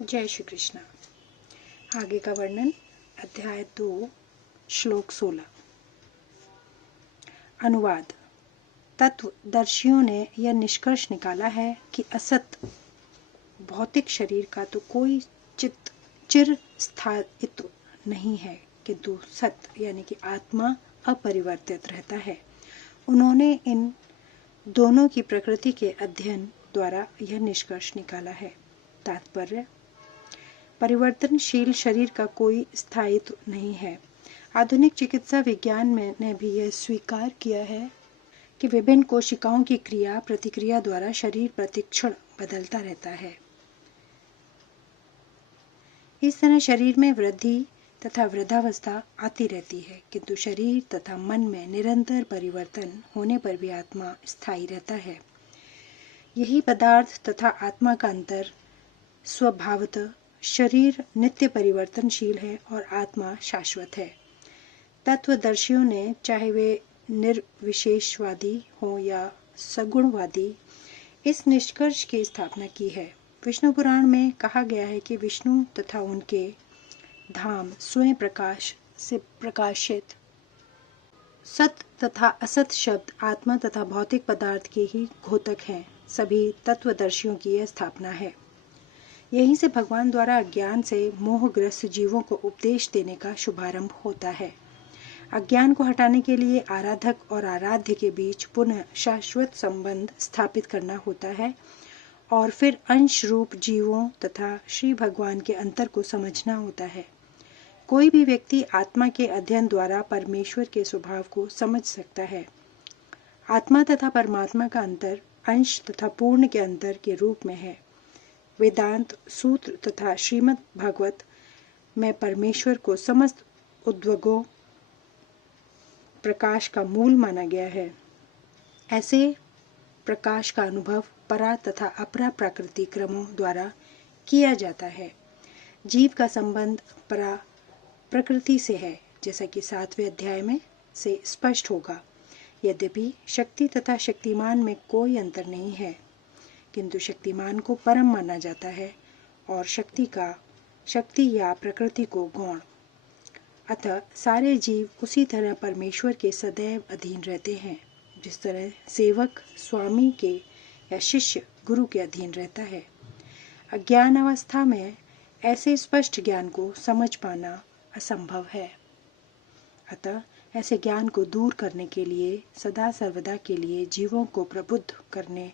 जय श्री कृष्ण। आगे का वर्णन अध्याय 2 श्लोक 16। अनुवाद। तत्वदर्शियों ने यह निष्कर्ष निकाला है कि असत भौतिक शरीर का तो कोई चिर स्थायित्व नहीं है, किंतु सत यानी कि आत्मा अपरिवर्तित रहता है। उन्होंने इन दोनों की प्रकृति के अध्ययन द्वारा यह निष्कर्ष निकाला है। तात्पर्य: परिवर्तनशील शरीर का कोई स्थायित्व नहीं है। आधुनिक चिकित्सा विज्ञान में ने भी यह स्वीकार किया है कि विभिन्न कोशिकाओं की क्रिया प्रतिक्रिया द्वारा शरीर प्रतिक्षण बदलता रहता है। इस तरह शरीर में वृद्धि तथा वृद्धावस्था आती रहती है, किंतु शरीर तथा मन में निरंतर परिवर्तन होने पर भी आत्मा स्थायी रहता है। यही पदार्थ तथा आत्मा का अंतर स्वभावतः शरीर नित्य परिवर्तनशील है और आत्मा शाश्वत है। तत्वदर्शियों ने, चाहे वे निर्विशेषवादी हो या सगुणवादी, इस निष्कर्ष की स्थापना की है। विष्णु पुराण में कहा गया है कि विष्णु तथा उनके धाम स्वयं प्रकाश से प्रकाशित सत तथा असत शब्द आत्मा तथा भौतिक पदार्थ के ही घोतक हैं। सभी तत्वदर्शियों की यह स्थापना है। यहीं से भगवान द्वारा अज्ञान से मोहग्रस्त जीवों को उपदेश देने का शुभारंभ होता है। अज्ञान को हटाने के लिए आराधक और आराध्य के बीच पुनः शाश्वत संबंध स्थापित करना होता है और फिर अंश रूप जीवों तथा श्री भगवान के अंतर को समझना होता है। कोई भी व्यक्ति आत्मा के अध्ययन द्वारा परमेश्वर के स्वभाव को समझ सकता है। आत्मा तथा परमात्मा का अंतर अंश तथा पूर्ण के अंतर के रूप में है। वेदांत सूत्र तथा श्रीमद् भागवत में परमेश्वर को समस्त उद्योगों प्रकाश का मूल माना गया है। ऐसे प्रकाश का अनुभव परा तथा अपरा प्रकृति क्रमों द्वारा किया जाता है। जीव का संबंध परा प्रकृति से है, जैसा कि 7वें अध्याय में से स्पष्ट होगा। यद्यपि शक्ति तथा शक्तिमान में कोई अंतर नहीं है, किंतु शक्तिमान को परम माना जाता है और शक्ति या प्रकृति को गौण। अतः सारे जीव उसी तरह परमेश्वर के सदैव अधीन रहते हैं, जिस तरह सेवक स्वामी के या शिष्य गुरु के अधीन रहता है। अज्ञान अवस्था में ऐसे स्पष्ट ज्ञान को समझ पाना असंभव है। अतः ऐसे ज्ञान को दूर करने के लिए सदा सर्वदा के लिए जीवों को प्रबुद्ध करने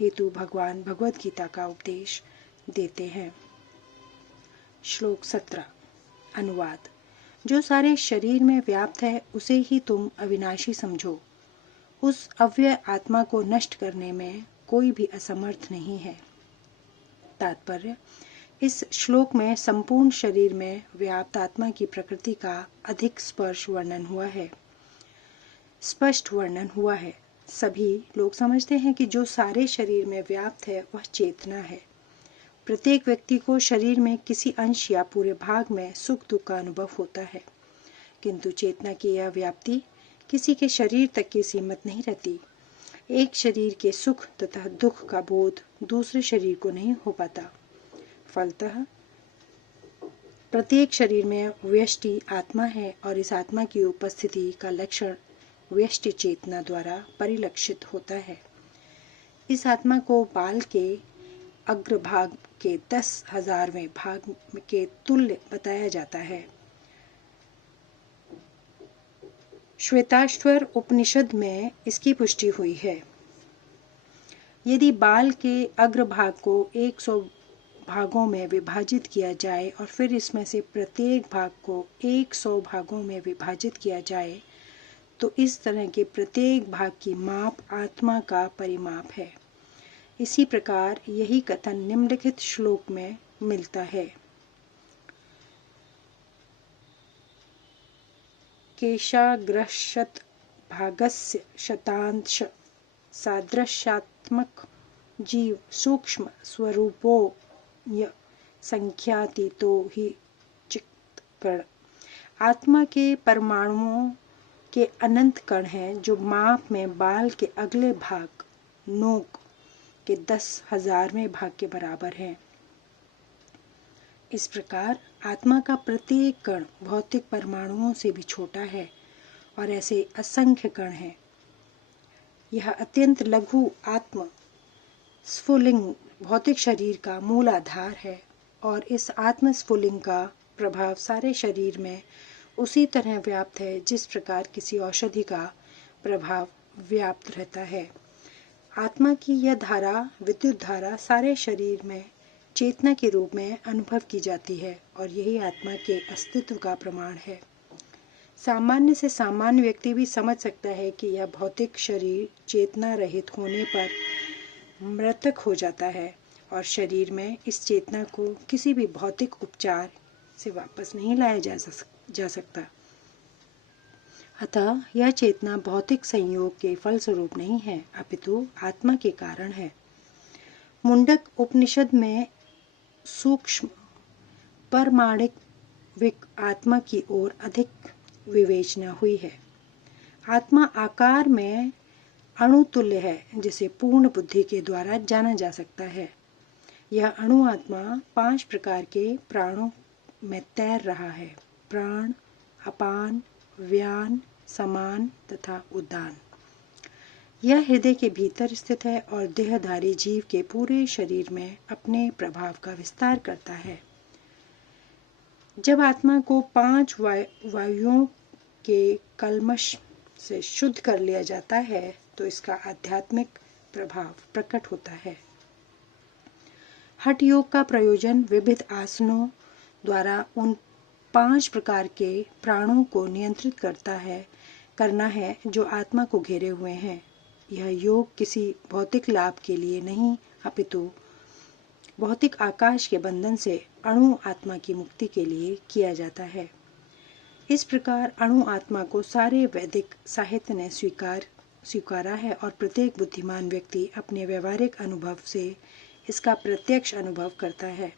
हेतु भगवान भगवद गीता का उपदेश देते हैं। श्लोक 17। अनुवाद। जो सारे शरीर में व्याप्त है उसे ही तुम अविनाशी समझो। उस अव्यय आत्मा को नष्ट करने में कोई भी असमर्थ नहीं है। तात्पर्य: इस श्लोक में संपूर्ण शरीर में व्याप्त आत्मा की प्रकृति का अधिक स्पष्ट वर्णन हुआ है। सभी लोग समझते हैं कि जो सारे शरीर में व्याप्त है वह चेतना है। प्रत्येक व्यक्ति को शरीर में किसी अंश या पूरे भाग में सुख दुख का अनुभव होता है, किंतु चेतना की यह व्याप्ति किसी के शरीर तक की सीमित नहीं रहती। एक शरीर के सुख तथा दुख का बोध दूसरे शरीर को नहीं हो पाता। फलतः प्रत्येक शरीर में व्यष्टि आत्मा है और इस आत्मा की उपस्थिति का लक्षण व्यष्टि चेतना द्वारा परिलक्षित होता है। इस आत्मा को बाल के अग्रभाग के 10,000वें भाग के तुल्य बताया जाता है। श्वेताश्वर उपनिषद में इसकी पुष्टि हुई है। यदि बाल के अग्रभाग को 100 भागों में विभाजित किया जाए और फिर इसमें से प्रत्येक भाग को 100 भागों में विभाजित किया जाए, तो इस तरह के प्रत्येक भाग की माप आत्मा का परिमाप है। इसी प्रकार यही कथन निम्नलिखित श्लोक में मिलता है। केशाग्रशत भागस्य शतांश सादृश्यात्मक जीव सूक्ष्म स्वरूपो य संख्यातीतो ही चित्कण। आत्मा के परमाणुओं के अनंत कण हैं, जो माप में बाल के अगले भाग नोक के 10,000वें भाग के बराबर हैं। इस प्रकार आत्मा का प्रत्येक कण भौतिक परमाणुओं से भी छोटा है और ऐसे असंख्य कण हैं। यह अत्यंत लघु आत्म स्फुलिंग भौतिक शरीर का मूल आधार है और इस आत्म स्फुलिंग का प्रभाव सारे शरीर में उसी तरह व्याप्त है जिस प्रकार किसी औषधि का प्रभाव व्याप्त रहता है। आत्मा की यह धारा, विद्युत धारा, सारे शरीर में चेतना के रूप में अनुभव की जाती है और यही आत्मा के अस्तित्व का प्रमाण है। सामान्य से सामान्य व्यक्ति भी समझ सकता है कि यह भौतिक शरीर चेतना रहित होने पर मृतक हो जाता है और शरीर में इस चेतना को किसी भी भौतिक उपचार से वापस नहीं लाया जा सकता। अतः यह चेतना भौतिक संयोग के फलस्वरूप नहीं है, अपितु आत्मा के कारण है। मुंडक उपनिषद में सूक्ष्म परमाणिक आत्मा की ओर अधिक विवेचना हुई है। आत्मा आकार में अणु तुल्य है, जिसे पूर्ण बुद्धि के द्वारा जाना जा सकता है। यह अणु आत्मा 5 प्रकार के प्राणों में तैर रहा है: प्राण, अपान, व्यान, समान तथा उदान। यह हृदय के भीतर स्थित है और देहधारी जीव के पूरे शरीर में अपने प्रभाव का विस्तार करता है। जब आत्मा को 5 वायुओं के कल्मश से शुद्ध कर लिया जाता है तो इसका आध्यात्मिक प्रभाव प्रकट होता है। हठ योग का प्रयोजन विविध आसनों द्वारा उन 5 प्रकार के प्राणों को नियंत्रित करना है जो आत्मा को घेरे हुए हैं। यह योग किसी भौतिक लाभ के लिए नहीं, अपितु भौतिक आकाश के बंधन से अणु आत्मा की मुक्ति के लिए किया जाता है। इस प्रकार अणु आत्मा को सारे वैदिक साहित्य ने स्वीकारा है और प्रत्येक बुद्धिमान व्यक्ति अपने व्यवहारिक अनुभव से इसका प्रत्यक्ष अनुभव करता है।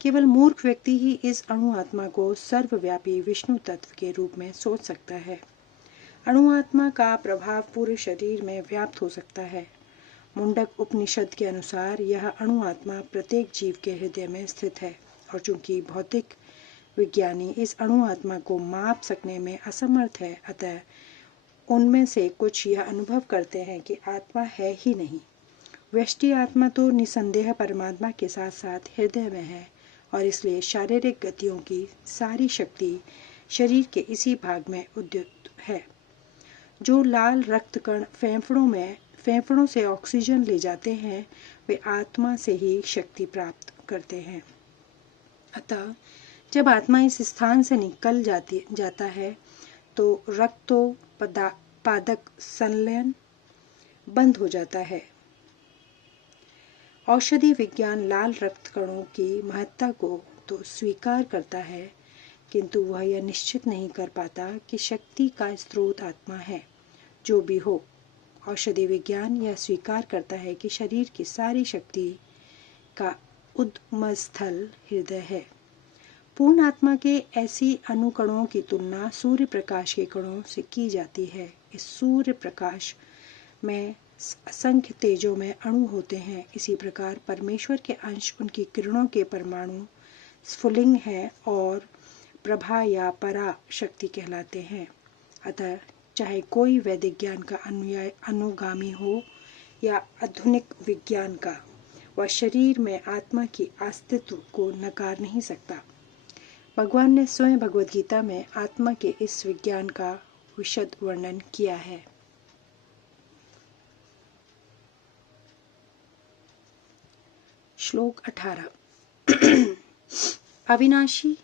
केवल मूर्ख व्यक्ति ही इस अणु आत्मा को सर्वव्यापी विष्णु तत्व के रूप में सोच सकता है। अणु आत्मा का प्रभाव पूरे शरीर में व्याप्त हो सकता है। मुंडक उपनिषद के अनुसार यह अणु आत्मा प्रत्येक जीव के हृदय में स्थित है और चूंकि भौतिक विज्ञानी इस अणु आत्मा को माप सकने में असमर्थ है, अतः उनमें से कुछ यह अनुभव करते हैं कि आत्मा है ही नहीं। व्यष्टि आत्मा तो निसंदेह परमात्मा के साथ साथ हृदय में है और इसलिए शारीरिक गतियों की सारी शक्ति शरीर के इसी भाग में उद्युक्त है। जो लाल रक्त कण फेफड़ों से ऑक्सीजन ले जाते हैं, वे आत्मा से ही शक्ति प्राप्त करते हैं। अतः जब आत्मा इस स्थान से निकल जाता है तो रक्तोत्पादक संलयन बंद हो जाता है। औषधि विज्ञान लाल रक्त कणों की महत्ता को तो स्वीकार करता है, किंतु वह यह निश्चित नहीं कर पाता कि शक्ति का स्रोत आत्मा है। जो भी हो, औषधि विज्ञान यह स्वीकार करता है कि शरीर की सारी शक्ति का उद्गम स्थल हृदय है। पूर्ण आत्मा के ऐसी अणुकणों की तुलना सूर्य प्रकाश के कणों से की जाती है। इस सूर्य प्रकाश में असंख्य तेजों में अणु होते हैं। इसी प्रकार परमेश्वर के अंश उनकी किरणों के परमाणु स्फुलिंग है और प्रभा या परा शक्ति कहलाते हैं। अतः चाहे कोई वैदिक ज्ञान का अनुगामी हो या आधुनिक विज्ञान का, वह शरीर में आत्मा की अस्तित्व को नकार नहीं सकता। भगवान ने स्वयं भगवद गीता में आत्मा के इस विज्ञान का विशद वर्णन किया है। श्लोक 18 अविनाशी,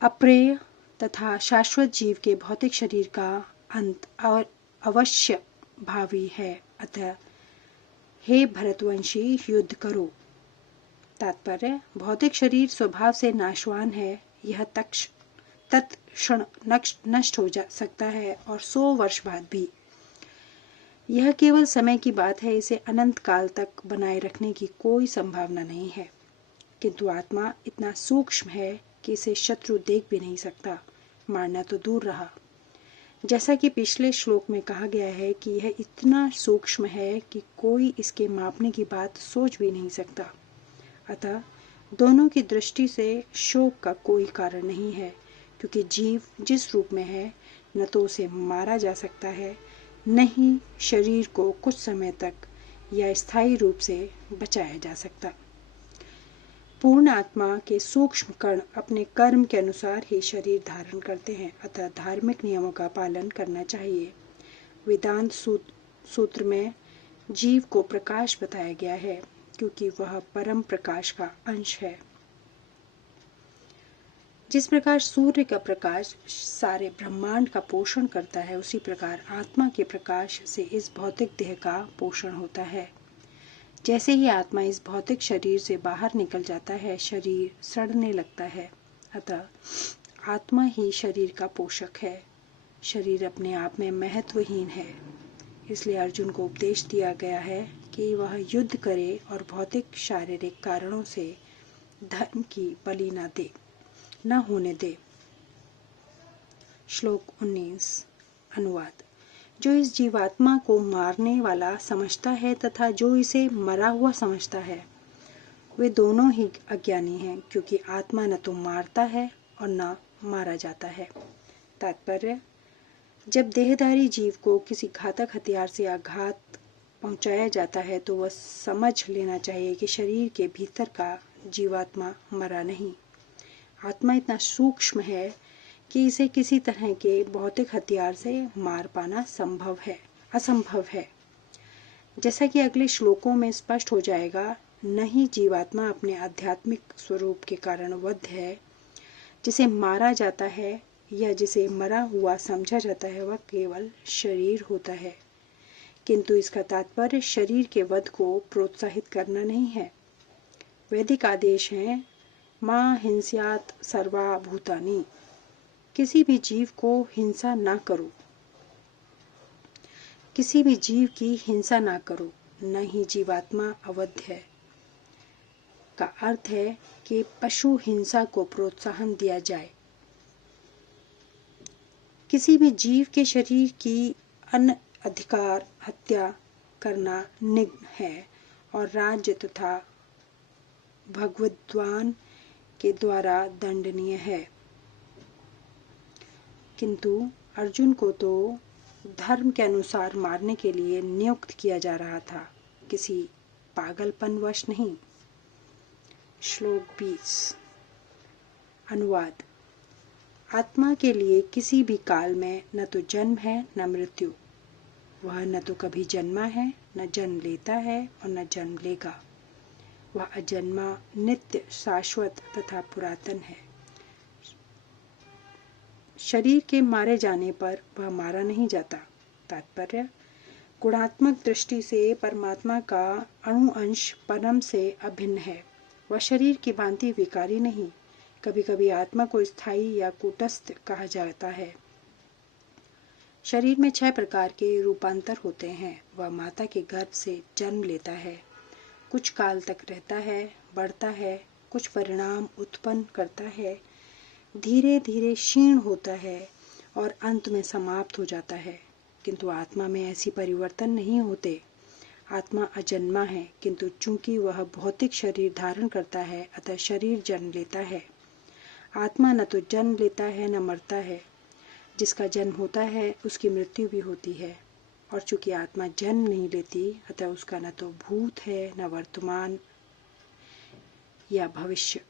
अप्रेय तथा शाश्वत जीव के भौतिक शरीर का अंत और अवश्य भावी है। अतः हे भरतवंशी, युद्ध करो। तात्पर्य: भौतिक शरीर स्वभाव से नाशवान है। यह तत्क्षण नष्ट हो जा सकता है और 100 वर्ष बाद भी। यह केवल समय की बात है, इसे अनंत काल तक बनाए रखने की कोई संभावना नहीं है। किंतु आत्मा इतना सूक्ष्म है कि इसे शत्रु देख भी नहीं सकता, मारना तो दूर रहा। जैसा कि पिछले श्लोक में कहा गया है कि यह इतना सूक्ष्म है कि कोई इसके मापने की बात सोच भी नहीं सकता। अतः दोनों की दृष्टि से शोक का कोई कारण नहीं है, क्योंकि जीव जिस रूप में है न तो उसे मारा जा सकता है, न ही शरीर को कुछ समय तक या स्थायी रूप से बचाया जा सकता। पूर्ण आत्मा के सूक्ष्म कण अपने कर्म के अनुसार ही शरीर धारण करते हैं, अतः धार्मिक नियमों का पालन करना चाहिए। वेदांत सूत्र में जीव को प्रकाश बताया गया है, क्योंकि वह परम प्रकाश का अंश है। जिस प्रकार सूर्य का प्रकाश सारे ब्रह्मांड का पोषण करता है, उसी प्रकार आत्मा के प्रकाश से इस भौतिक देह का पोषण होता है। जैसे ही आत्मा इस भौतिक शरीर से बाहर निकल जाता है, शरीर सड़ने लगता है। अतः आत्मा ही शरीर का पोषक है। शरीर अपने आप में महत्वहीन है। इसलिए अर्जुन को उपदेश दिया गया है कि वह युद्ध करे और भौतिक शारीरिक कारणों से धर्म की बलि न होने दे। श्लोक 19 अनुवाद। जो इस जीवात्मा को मारने वाला समझता है तथा जो इसे मरा हुआ समझता है, वे दोनों ही अज्ञानी हैं, क्योंकि आत्मा न तो मारता है और न मारा जाता है। तात्पर्य: जब देहधारी जीव को किसी घातक हथियार से आघात पहुंचाया जाता है तो वह समझ लेना चाहिए कि शरीर के भीतर का जीवात्मा मरा नहीं। आत्मा इतना सूक्ष्म है कि इसे किसी तरह के भौतिक हथियार से मार पाना असंभव है। जैसा कि अगले श्लोकों में स्पष्ट हो जाएगा, न ही जीवात्मा अपने आध्यात्मिक स्वरूप के कारण वध है। जिसे मारा जाता है या जिसे मरा हुआ समझा जाता है, वह केवल शरीर होता है। किंतु इसका तात्पर्य शरीर के वध को प्रोत्साहित करना नहीं है। वैदिक आदेश है, मां हिंस्यात् सर्वा भूतानि। किसी भी जीव को हिंसा ना करो, किसी भी जीव की हिंसा ना करो, न ही जीवात्मा अवध है। का अर्थ है कि पशु हिंसा को प्रोत्साहन दिया जाए। किसी भी जीव के शरीर की अनधिकार हत्या करना निग्न है और राज्य तथा भगवद्वान के द्वारा दंडनीय है। किंतु अर्जुन को तो धर्म के अनुसार मारने के लिए नियुक्त किया जा रहा था, किसी पागलपनवश नहीं। श्लोक 20 अनुवाद। आत्मा के लिए किसी भी काल में न तो जन्म है न मृत्यु। वह न तो कभी जन्मा है, न जन्म लेता है और न जन्म लेगा। वह अजन्मा, नित्य, शाश्वत तथा पुरातन है। शरीर के मारे जाने पर वह मारा नहीं जाता। तात्पर्य: गुणात्मक दृष्टि से परमात्मा का अणु अंश परम से अभिन्न है। वह शरीर की भांति विकारी नहीं। कभी कभी आत्मा को स्थायी या कूटस्थ कहा जाता है। शरीर में 6 प्रकार के रूपांतर होते हैं। वह माता के गर्भ से जन्म लेता है, कुछ काल तक रहता है, बढ़ता है, कुछ परिणाम उत्पन्न करता है, धीरे धीरे क्षीण होता है और अंत में समाप्त हो जाता है। किंतु आत्मा में ऐसी परिवर्तन नहीं होते। आत्मा अजन्मा है, किंतु चूंकि वह भौतिक शरीर धारण करता है, अतः शरीर जन्म लेता है। आत्मा न तो जन्म लेता है न मरता है। जिसका जन्म होता है उसकी मृत्यु भी होती है। और चूंकि आत्मा जन्म नहीं लेती, अतः उसका न तो भूत है न वर्तमान या भविष्य।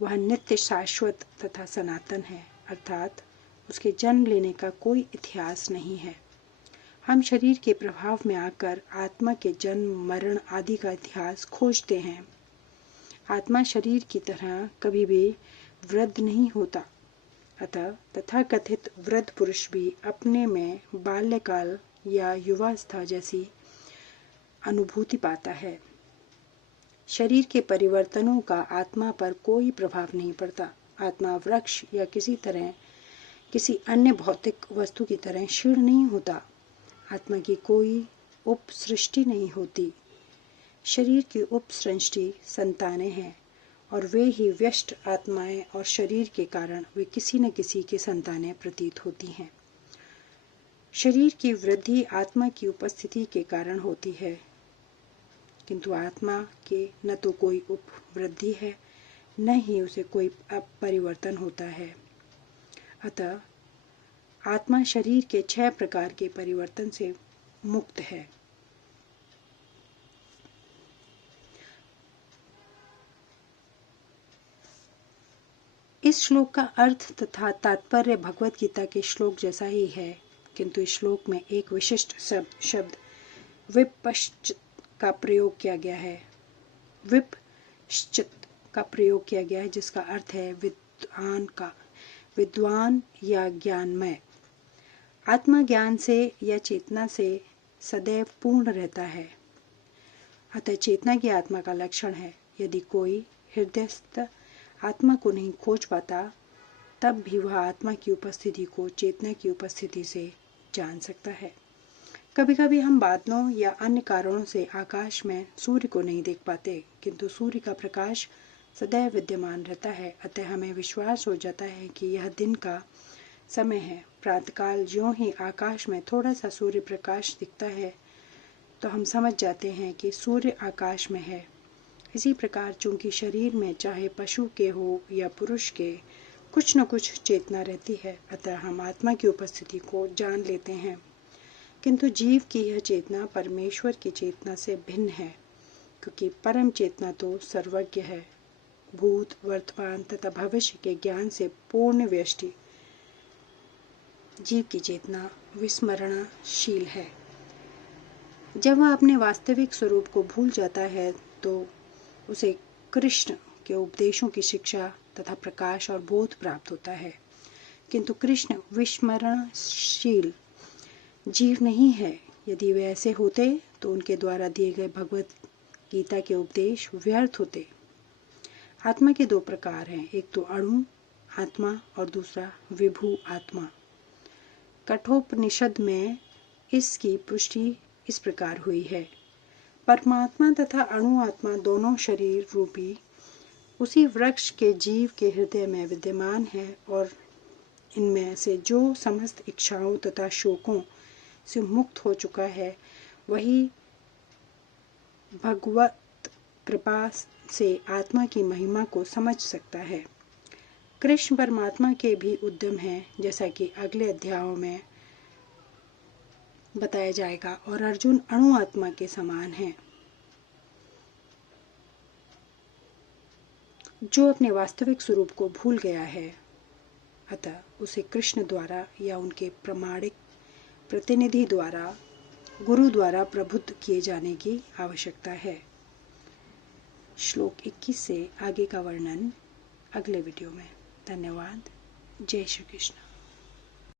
वह नित्य, शाश्वत तथा सनातन है, अर्थात उसके जन्म लेने का कोई इतिहास नहीं है। हम शरीर के प्रभाव में आकर आत्मा के जन्म, मरण आदि का इतिहास खोजते हैं। आत्मा शरीर की तरह कभी भी वृद्ध नहीं होता। अतः तथाकथित वृद्ध पुरुष भी अपने में बाल्यकाल या युवावस्था जैसी अनुभूति पाता है। शरीर के परिवर्तनों का आत्मा पर कोई प्रभाव नहीं पड़ता। आत्मा वृक्ष या किसी अन्य भौतिक वस्तु की तरह क्षीण नहीं होता। आत्मा की कोई उपसृष्टि नहीं होती। शरीर की उपसृष्टि संतानें हैं और वे ही व्यष्ट आत्माएं, और शरीर के कारण वे किसी न किसी की संतानें प्रतीत होती हैं। शरीर की वृद्धि आत्मा की उपस्थिति के कारण होती है, किंतु आत्मा के न तो कोई उपवृद्धि है न ही उसे कोई परिवर्तन होता है। अतः आत्मा शरीर के 6 प्रकार के परिवर्तन से मुक्त है। इस श्लोक का अर्थ तथा तात्पर्य भगवत गीता के श्लोक जैसा ही है, किंतु इस श्लोक में एक विशिष्ट शब्द विपश्चित का प्रयोग किया गया है। विपश्चित का प्रयोग किया गया है, जिसका अर्थ है विद्वान या ज्ञानमय। आत्मा ज्ञान से या चेतना से सदैव पूर्ण रहता है। अतः चेतना की आत्मा का लक्षण है। यदि कोई हृदयस्थ आत्मा को नहीं खोज पाता, तब भी वह आत्मा की उपस्थिति को चेतना की उपस्थिति से जान सकता है। कभी कभी हम बादलों या अन्य कारणों से आकाश में सूर्य को नहीं देख पाते, किंतु सूर्य का प्रकाश सदैव विद्यमान रहता है। अतः हमें विश्वास हो जाता है कि यह दिन का समय है। प्रातःकाल ज्यों ही आकाश में थोड़ा सा सूर्य प्रकाश दिखता है, तो हम समझ जाते हैं कि सूर्य आकाश में है। इसी प्रकार चूंकि शरीर में चाहे पशु के हो या पुरुष के कुछ न कुछ चेतना रहती है, अतः हम आत्मा की उपस्थिति को जान लेते हैं। किंतु जीव की यह चेतना परमेश्वर की चेतना से भिन्न है, क्योंकि परम चेतना तो सर्वज्ञ है। भूत, वर्तमान तथा भविष्य के ज्ञान से पूर्ण व्यष्टि जीव की चेतना विस्मरणशील है। जब वह अपने वास्तविक स्वरूप को भूल जाता है, तो उसे कृष्ण के उपदेशों की शिक्षा तथा प्रकाश और बोध प्राप्त होता है। किंतु कृष्ण विस्मरणशील जीव नहीं है। यदि वे ऐसे होते तो उनके द्वारा दिए गए भगवत गीता के उपदेश व्यर्थ होते। आत्मा के 2 प्रकार हैं, एक तो अणु आत्मा और दूसरा विभू आत्मा। कठोपनिषद में इसकी पुष्टि इस प्रकार हुई है। परमात्मा तथा अणु आत्मा दोनों शरीर रूपी उसी वृक्ष के जीव के हृदय में विद्यमान है, और इनमें से जो समस्त इच्छाओं तथा शोकों से मुक्त हो चुका है, वही भगवत कृपा से आत्मा की महिमा को समझ सकता है। कृष्ण परमात्मा के भी उद्यम हैं, जैसा कि अगले अध्यायों में बताया जाएगा, और अर्जुन अणु आत्मा के समान है, जो अपने वास्तविक स्वरूप को भूल गया है। अतः उसे कृष्ण द्वारा या उनके प्रामाणिक प्रतिनिधि द्वारा, गुरु द्वारा प्रबुद्ध किए जाने की आवश्यकता है। श्लोक 21 से आगे का वर्णन अगले वीडियो में। धन्यवाद। जय श्री कृष्ण।